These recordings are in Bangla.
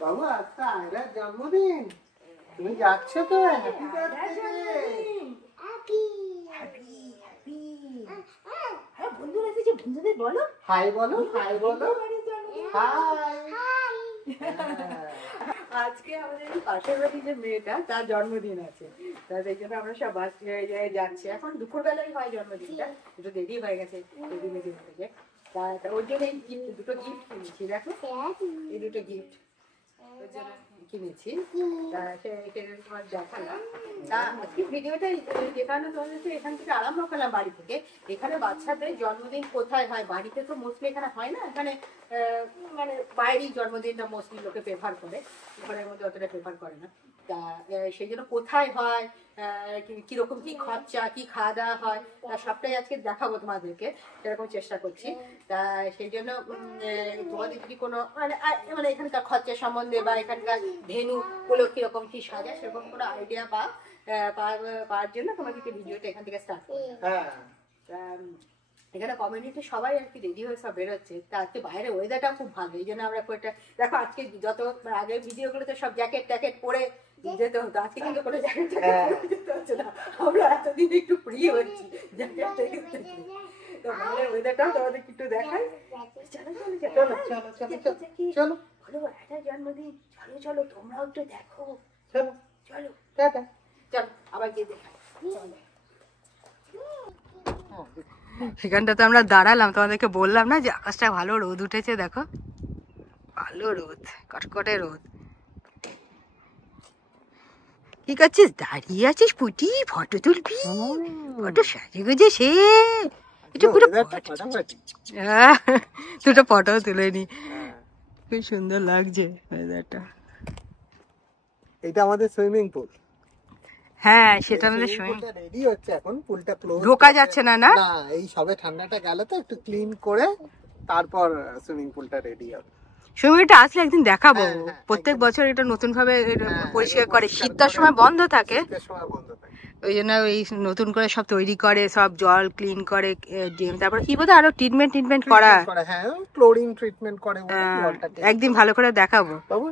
বাবু আজকে আয়রার জন্মদিন, তুমি যাচ্ছ তো? Happy birthday. Happy happy happy. হ্যাঁ বন্ধুরা এসেছে, বন্ধুদের বলো হাই, বলো হাই, বলো হাই। আজকে আমাদের পাশের বাড়ির যে মেয়েটা, তার জন্মদিন আছে, তাই জন্য আমরা সব যাচ্ছি। এখন দুপুরবেলায় হয় জন্মদিনটা, একটু দেরি হয়ে গেছে দিদি থেকে। ওর জন্য এই দুটো গিফট কিনেছি, দেখো এই দুটো গিফট ওর জন্য কিনেছি। তোমার দেখালাম আজকে ভিডিওটা যেখানে তোমাদের এখান থেকে আরম্ভ করলাম বাড়ি থেকে। এখানে বাচ্চাদের জন্মদিন কোথায় হয়, বাড়িতে তো মোস্টলি এখানে হয় না, এখানে মানে বাইরেই জন্মদিনটা মোস্টলি লোকে প্রেফার করে, ঘরের মধ্যে অতটা প্রেফার করে না। তা সেই জন্য কোথায় হয়, কিরকম কি খরচা, কি খাওয়া দাওয়া হয়, তা সবটাই আজকে দেখাবো তোমাদেরকে, সেরকম চেষ্টা করছি। তা সেই জন্য তোমাদের যদি কোনো মানে এখানকার খরচা সম্বন্ধে বা এখানকার ভেনু গুলো কিরকম কি সাজায় সেরকম কোনো আইডিয়া পাওয়ার জন্য তোমাদেরকে ভিডিওটা এখান থেকে স্টার্ট করবো। এখানে কমিউনিটি সবাই আর কি রেডি হয়ে সব বেরোচ্ছে। তা আজকে বাইরে ওয়েদারটা খুব ভালো, এই জন্য আমরা একটা দেখো আজকে যত আগের ভিডিওগুলোতে সব জ্যাকেট ট্যাকেট পরে যেতে হতো, আজকে কিন্তু কোনো জ্যাকেট যেতে হচ্ছে না, আমরা এতদিন একটু ফ্রি হচ্ছি জ্যাকেট ট্যাকেট থেকে। তো বাইরের ওয়েদারটাও তোমাদের একটু দেখাই। চলো চলো চলো চলো চলো চলো বলো একটা জন্মদিন, চলো চলো তোমরাও একটু দেখো, চলো চলো টাটা, চলো আবার গিয়ে দেখাই। সেখানটাতে আমরা দাঁড়ালাম, তোমাদেরকে বললাম না যে আকাশটা ভালো রোদ উঠেছে, দেখো ভালো রোদ, কটকটে রোদ। কি করছিস, দাঁড়িয়ে আছিস পুটি? ফটো তুলবি? ফটো সাজে গুজে সে দুটো ফটো তুলে নি, খুব সুন্দর লাগছে ওয়েদারটা। এটা আমাদের সুইমিং পুল। হ্যাঁ সেটা আমাদের সুইমিং পুলটা রেডি হচ্ছে, এখন পুলটা ক্লোজ, ঢোকা যাচ্ছে না। না এই সবে ঠান্ডাটা গেল তো, একটু ক্লিন করে তারপর সুইমিং পুলটা রেডি হবে। সুইমিংটা আসলে একদিন দেখাবো। প্রত্যেক বছর এটা নতুন ভাবে পরিষ্কার করে, শীতটার সময় বন্ধ থাকে, ওই জন্য ওই নতুন করে সব তৈরি করে, সব জল ক্লিন করে, তারপর কি বলতো আরো ট্রিটমেন্ট করা, ক্লোরিন ট্রিটমেন্ট করে। একদিন ভালো করে দেখাবো। বাবু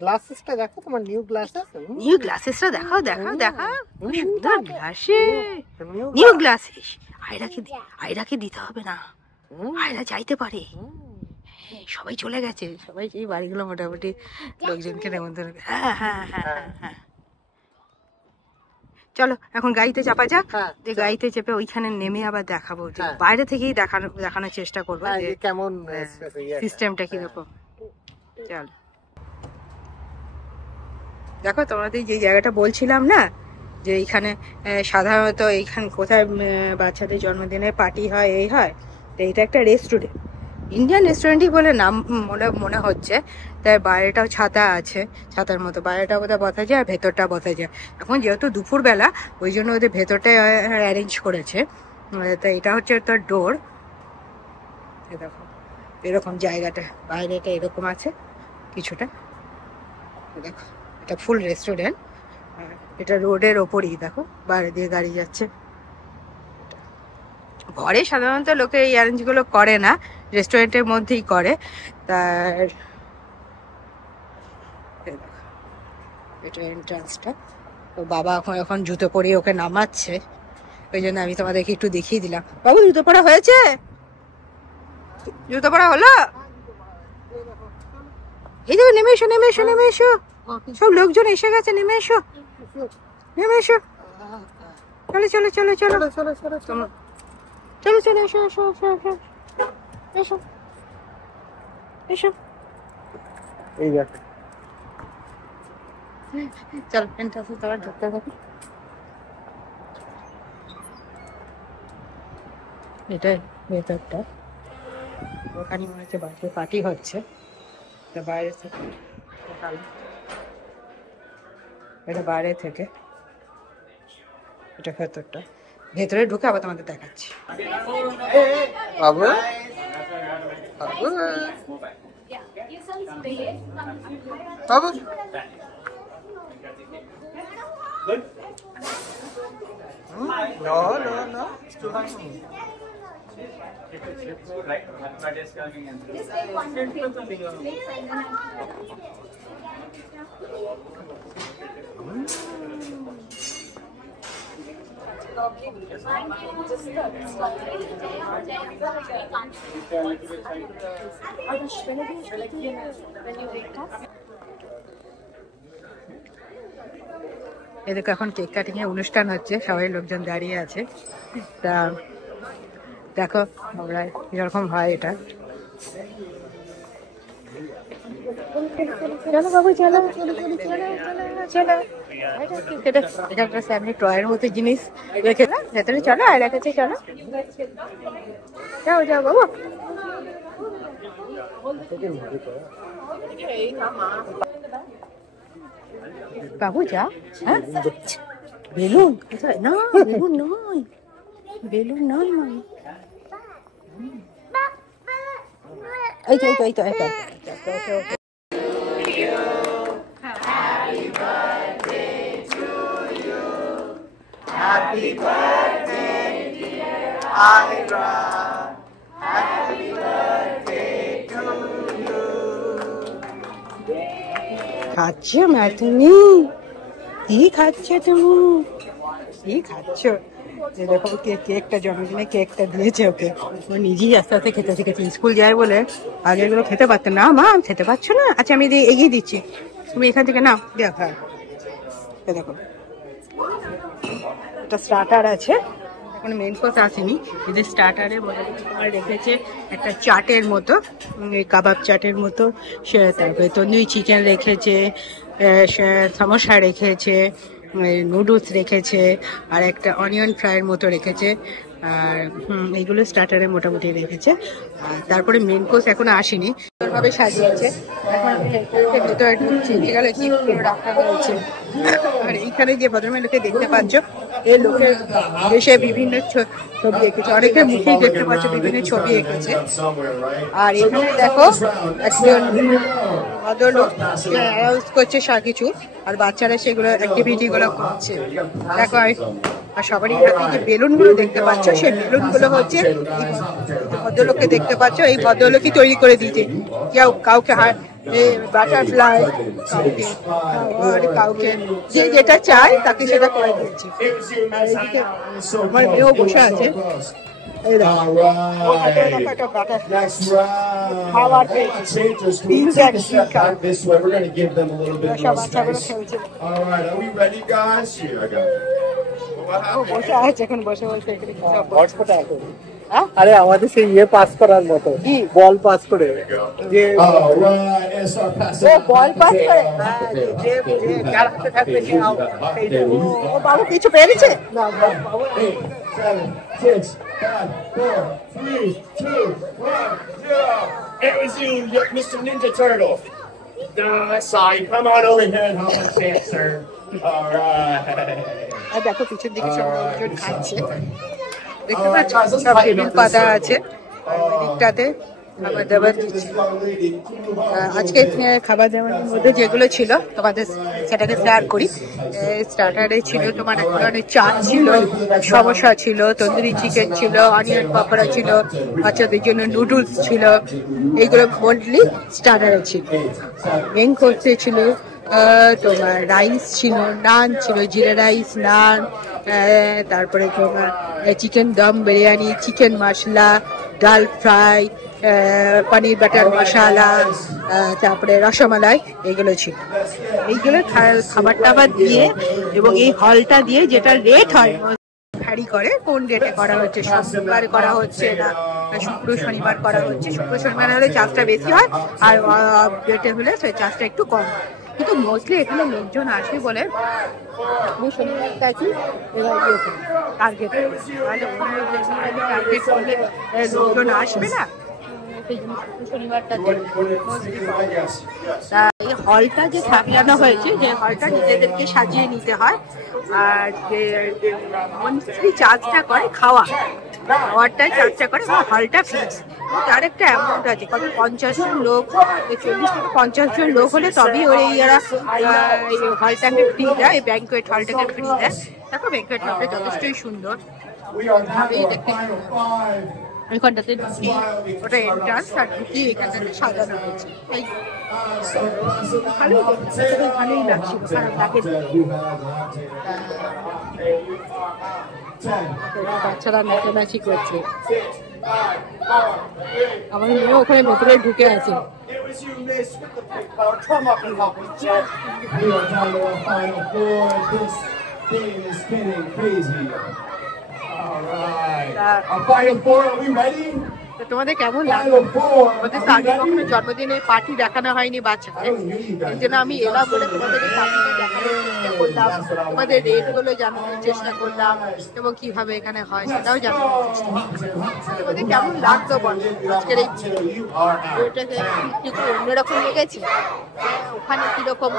গ্লাসেসটা দেখো, তোমার নিউ গ্লাসেস, নিউ গ্লাসেসটা দেখাও দেখাও দেখাও, সুন্দর গ্লাসে, নিউ গ্লাসেস। আয়রাকে দিতে হবে না, আয়রা চাইতে পারে। সবাই চলে গেছে, সবাই এই বাড়িগুলো মোটামুটি লোকজনকে নেমন্তন্ন। হ্যাঁ হ্যাঁ হ্যাঁ হ্যাঁ চলো এখন গাড়িতে চাপা যাক, গাড়িতে চেপে ওইখানে নেমে আবার দেখাবো, বাইরে থেকেই দেখানোর চেষ্টা করবো কেমন সিস্টেমটা কিরকম। চলো দেখো তোমাদের যে জায়গাটা বলছিলাম না, যে এইখানে সাধারণত এইখানে কোথায় বাচ্চাদের জন্মদিনে পার্টি হয়, এই হয়, তো এটা একটা রেস্টুরেন্ট, ইন্ডিয়ান রেস্টুরেন্টই বলে নাম মনে হচ্ছে। তাই বাইরেটাও ছাতা আছে, ছাতার মতো বাইরেটা বোধহয় বসা যায় আর ভেতরটা বসা যায়। এখন যেহেতু দুপুরবেলা ওই জন্য ওদের ভেতরটাই অ্যারেঞ্জ করেছে। তা এটা হচ্ছে তার ডোর, দেখো এরকম জায়গাটা, বাইরেটা এরকম আছে কিছুটা, দেখো এটা ফুল রেস্টুরেন্ট, এটা রোডের ওপরই, দেখো বাইরে দিয়ে গাড়ি যাচ্ছে। ঘরে সাধারণত লোকে এই অ্যারেঞ্জগুলো করে না, রেস্টুরেন্টের মধ্যেই করে। তার এটা এন্ট্রান্সটা, তো বাবা এখন জুতো পরিয়ে ওকে নামাচ্ছে, ওই জন্য আমি তোমাদেরকে একটু দেখিয়ে দিলাম। বাবু জুতো পরা হয়েছে? জুতো পরা হলো? এই দেখো নেমে এসো নেমে এসো নেমে এসো, সব লোকজন এসে গেছে, নেমে এসো নেমে এসো, চলো চলো চলো চলো চলো চলো চলো চলো চলো এসো এসো এসো এসো এসো এসো, এই দেখো চলো এন্ট্রান্সে তোমার ঢুকতে থাকি। এটাই ভেতরটা, ওখানে মনে হচ্ছে বাড়িতে পার্টি হচ্ছে, বাইরে থেকে এটা বাইরে থেকে, এটা ভেতরটা, ভেতরে ঢুকে আবার তোমাদের দেখাচ্ছি। বাবু বাবু No, no, no. It's too high for me. এদিকে এখন কেক কাটিং এর অনুষ্ঠান হচ্ছে, সবাই লোকজন দাঁড়িয়ে আছে। তা দেখো আমরা এরকম হয় এটা। চলো বাবু চলো চলো চলো চলো চলো। এটা একটা ফ্যামিলি টয়ের মতো জিনিস রেখে না ভেতরে, চলো আর কাছে চলো, যাও যাও বাবু। বাবু যা। হ্যাঁ বেলুন না, বেলুন নয়, বেলুন নয় মা। এই তো এই তো এই তো এই তো। Happy birthday dear Ira, happy birthday to you. খাচ্ছ মা তুমি? কি খাচ্ছ তুমি? কি খাচ্ছ? দেখো কেকটা জন্মদিনে কেকটা দিয়েছে ওকে, ও নিজেই আস্তে আস্তে খেতে শিখেছে। স্কুল যায় বলে আগে এগুলো খেতে পারতো না। মা খেতে পারছো না? আচ্ছা আমি এগিয়ে দিচ্ছি, তুমি এখান থেকে নাও। দেখা দেখো একটা স্টার্টার আছে, এখন মেন কোর্স আসেনি। এদের স্টার্টারে রেখেছে একটা চাটের মতো, কাবাব চাটের মতো, তারপরে তন্দুরি চিকেন রেখেছে, সমোসা রেখেছে, নুডলস রেখেছে, আর একটা অনিয়ন ফ্রাইয়ের মতো রেখেছে। আর এইগুলো স্টার্টারে মোটামুটি রেখেছে। আর তারপরে মেন কোর্স এখনো আসেনি, ভাবে সাজিয়েছে। এখন আমি ভেতরে ঢুকছি, এখানে গিফটগুলো রাখা হয়েছে। আর এইখানে যে ভদ্রমহিলাকে দেখতে পাচ্ছ, এই লোকের দেশে বিভিন্ন ছবি এঁকেছে, অনেকের মুখেই দেখতে পাচ্ছ বিভিন্ন ছবি এঁকেছে। আর এখানে দেখো একজন ভদ্রলোক অ্যানাউন্স করছে কিছু, আর বাচ্চারা সেগুলো অ্যাক্টিভিটি গুলো করছে। দেখো আর সবারই হাতে যে বেলুন গুলো দেখতে পাচ্ছ, সেই বেলুন গুলো হচ্ছে ভদ্রলোককে দেখতে পাচ্ছ, এই ভদ্রলোকই তৈরি করে দিয়েছে। কেউ কাউকে বাটারফ্লাই, কাউকে কাউকে যে যেটা চায় তাকে সেটা করে দিয়েছে। আমার মেয়েও বসে আছে, বসে আছে এখন, বসে বসে আরে আমাদের সেই ইয়ে পাস করার মতো, বল পাস করে যে বল পাস করে যার হাতে থাকবে সে আউট। ও বাবু কিছু পেরেছে না? 7, 6, 5, 4, 3, 2, 1, 0. It was you, Mr. Ninja Turtle. Sorry, come on over here and help us answer. All right. আর দেখো পিছন দিকে সব লোকজন খাচ্ছে, দেখতে পাচ্ছ সব টেবিল পাতা আছে, দিকটাতে খাবার দাবার দিচ্ছে। আজকে খাবার দাবারের মধ্যে যেগুলো ছিল তোমাদের সেটাকে শেয়ার করি। স্টার্টারে ছিল তোমার এক ধরনের চাট ছিল, সমোসা ছিল, তন্দুরি চিকেন ছিল, অনিয়ন পাপড়া ছিল, বাচ্চাদের জন্য নুডলস ছিল। এইগুলো মোস্টলি স্টার্টারে ছিল। মেন কোর্সে ছিল তোমার রাইস ছিল, নান ছিল, জিরা রাইস, নান, তারপরে তোমার চিকেন দম বিরিয়ানি, চিকেন মশলা, ডাল ফ্রাই, পনির বাটার মশলা, তারপরে রসমালাই, এগুলো ছিল। এইগুলো খাবার টাবার দিয়ে এবং এই হলটা দিয়ে যেটা রেট হয় ভ্যারি করে, কোন ডেটে করা হচ্ছে, সোমবার করা হচ্ছে না শুক্র শনিবার করা হচ্ছে। শুক্র শনিবার হলে চার্জটা বেশি হয়, আর ডেটে হলে সেই চার্জটা একটু কম। কিন্তু মোস্টলি এখানে লোকজন আসে বলে শনিবারটা কি এবার টার্গেট, টার্গেট করলে লোকজন আসবে না, এই হলটা যে সাজানো হয়েছে, যে হলটা নিজেদেরকে সাজিয়ে নিতে হয়। আর যে মন্ত্রী চার্জটা করে খাওয়ারটাই চার্জটা করে, হলটা ফিক্স। তার একটা অ্যামাউন্ট আছে, কত 50 জন লোক, 40 থেকে 50 জন লোক হলে তবেই ওই এরা হলটাকে ফ্রি দেয়, এই ব্যাংকুয়েট হলটাকে ফ্রি দেয়। দেখো ব্যাংকুয়েট হলটা যথেষ্টই সুন্দর, এখানটাতে ঢুকি, ওটা এন্ট্রান্স, আর ঢুকি এখানটাতে সাজানো হয়েছে। এই ভালোই দেখতে, বেশ ভালোই লাগছিল, খারাপ লাগেনি। বাচ্চারা নাচানাচি করছে, আমাদের মেয়ে ওখানে ভেতরে ঢুকে আছে। It was you, miss, with the pink card. Come up and help me, Jet. We are down to our final four. This game is spinning crazy. All right. Our final four, are we ready? তো তোমাদের কেমন লাগলো? Final four. আমাদের তো Are we আগে কখনো ready? জন্মদিনে পার্টি দেখানো হয়নি বাচ্চাদের, এই জন্য আমি এলাম বলে তোমাদের এই পার্টিটা দেখানোর চেষ্টা করলাম, তোমাদের রেট গুলো জানানোর চেষ্টা করলাম, এবং কিভাবে এখানে হয় সেটাও জানানোর চেষ্টা করলাম। তোমাদের কেমন লাগতো বলো আজকের এই You are out. ভিডিওটাকে? একটু অন্যরকম লেগেছে? ওখানে কিরকম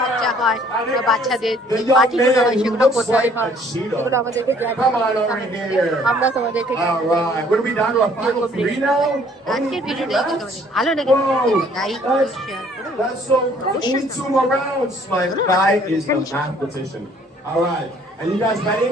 খরচা হয়, বা বাচ্চাদের যে পার্টিগুলো হয় সেগুলো কোথায় হয়, সেগুলো আমাদেরকে জানানো। আমরা তোমাদেরকে All right. What are we down to our final three now? আজকের ভিডিওটা যদি তোমাদের ভালো লাগে লাইক করো, শেয়ার করো। That's so cool. Only 2 more rounds. My guy is the mathematician. All right. And you guys ready?